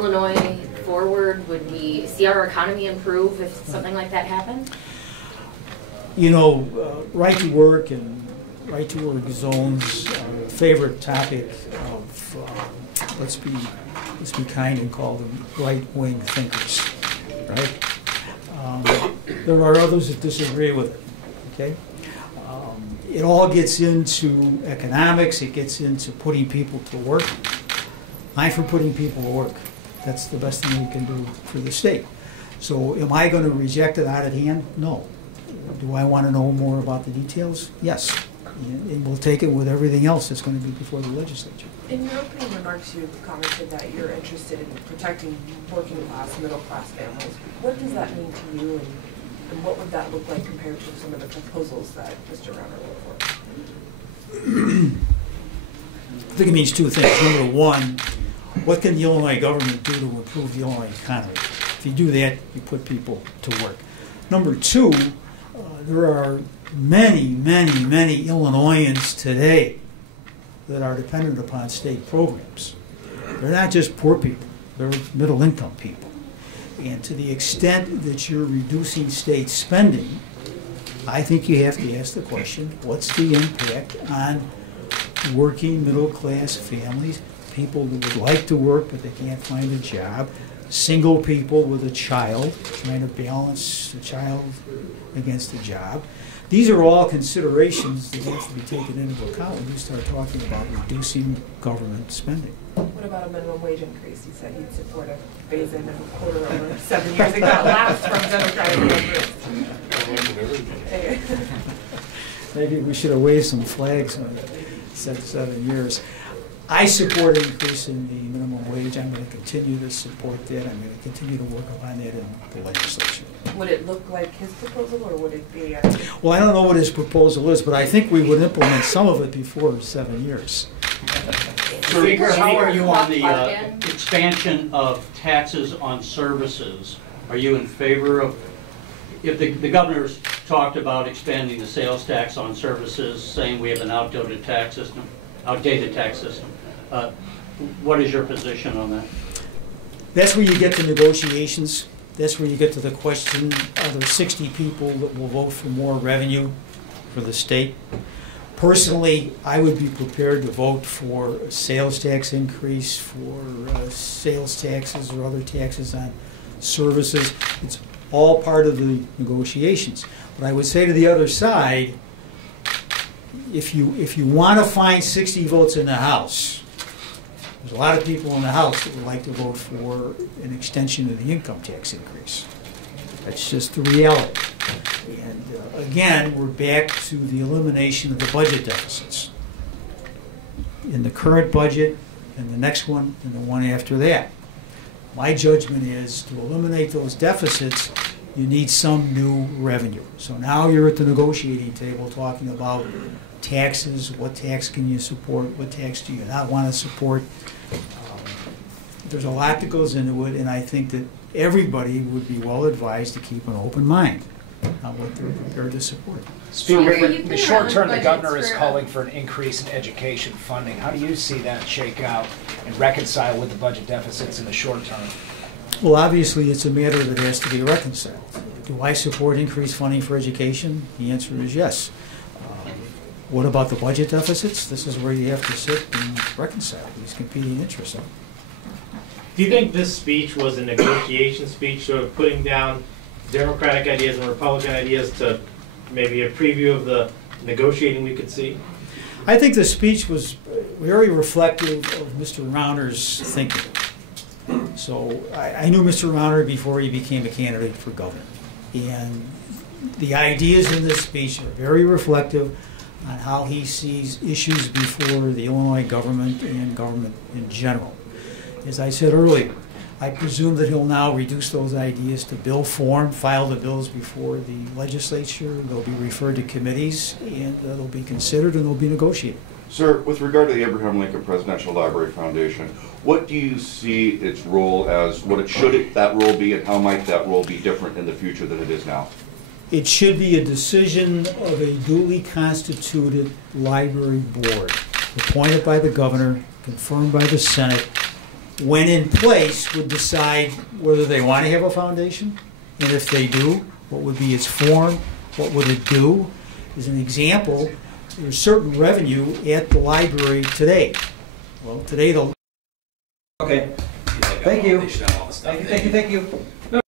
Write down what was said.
Illinois forward? Would we see our economy improve if something like that happened? You know, right to work and right to work zones are a favorite topic of, let's be kind and call them right-wing thinkers, right? There are others that disagree with it, okay? It all gets into economics, it gets into putting people to work. I'm for putting people to work. That's the best thing we can do for the state. So am I going to reject it out of hand? No. Do I want to know more about the details? Yes. And we'll take it with everything else that's going to be before the legislature. In your opening remarks, you commented that you're interested in protecting working class, middle class families. What does that mean to you, and what would that look like compared to some of the proposals that Mr. Rauner wrote for? I think it means two things. Number one, what can the Illinois government do to improve the Illinois economy? If you do that, you put people to work. Number two, there are many Illinoisans today that are dependent upon state programs. They're not just poor people, they're middle income people. And to the extent that you're reducing state spending, I think you have to ask the question, what's the impact on working middle class families, people that would like to work but they can't find a job, single people with a child, trying to balance the child against the job. These are all considerations that have to be taken into account when you start talking about reducing government spending. What about a minimum wage increase? You said you'd support a phase-in of a quarter over 7 years. It got laughed from Democratic members. Maybe we should have waved some flags when it said 7 years. I support increasing the minimum wage. I'm going to continue to support that. I'm going to continue to work on that in the legislature. Would it look like his proposal, or would it be? Well, I don't know what his proposal is, but I think we would implement some of it before 7 years. Speaker, how are you on the expansion of taxes on services? Are you in favor of, if the governor's talked about expanding the sales tax on services, saying we have an outdated tax system? What is your position on that? That's where you get to negotiations. That's where you get to the question, are there 60 people that will vote for more revenue for the state? Personally, I would be prepared to vote for a sales tax increase, for sales taxes or other taxes on services. It's all part of the negotiations. But I would say to the other side, if you want to find 60 votes in the House, there's a lot of people in the House that would like to vote for an extension of the income tax increase. That's just the reality. And again, we're back to the elimination of the budget deficits. In the current budget, and the next one, and the one after that. My judgment is to eliminate those deficits, you need some new revenue. So now you're at the negotiating table talking about taxes, what tax can you support, what tax do you not want to support. There's a lot that goes into it, and I think that everybody would be well advised to keep an open mind on what they're prepared to support. Speaker, in the short term, the governor is calling for an increase in education funding. How do you see that shake out and reconcile with the budget deficits in the short term? Well, obviously, it's a matter that has to be reconciled. Do I support increased funding for education? The answer is yes. What about the budget deficits? This is where you have to sit and reconcile these competing interests. Do you think this speech was a negotiation speech, sort of putting down Democratic ideas and Republican ideas to maybe a preview of the negotiating we could see? I think the speech was very reflective of Mr. Rauner's thinking. So I knew Mr. Rauner before he became a candidate for governor. And the ideas in this speech are very reflective on how he sees issues before the Illinois government and government in general. As I said earlier, I presume that he'll now reduce those ideas to bill form, file the bills before the legislature, they'll be referred to committees, and they'll be considered and they'll be negotiated. Sir, with regard to the Abraham Lincoln Presidential Library Foundation, what do you see its role as, what should that role be, and how might that role be different in the future than it is now? It should be a decision of a duly constituted library board, appointed by the governor, confirmed by the Senate, when in place, would decide whether they want to have a foundation, and if they do, what would be its form, what would it do. As an example, there's certain revenue at the library today. Well, today the... Okay. Thank you. Thank you.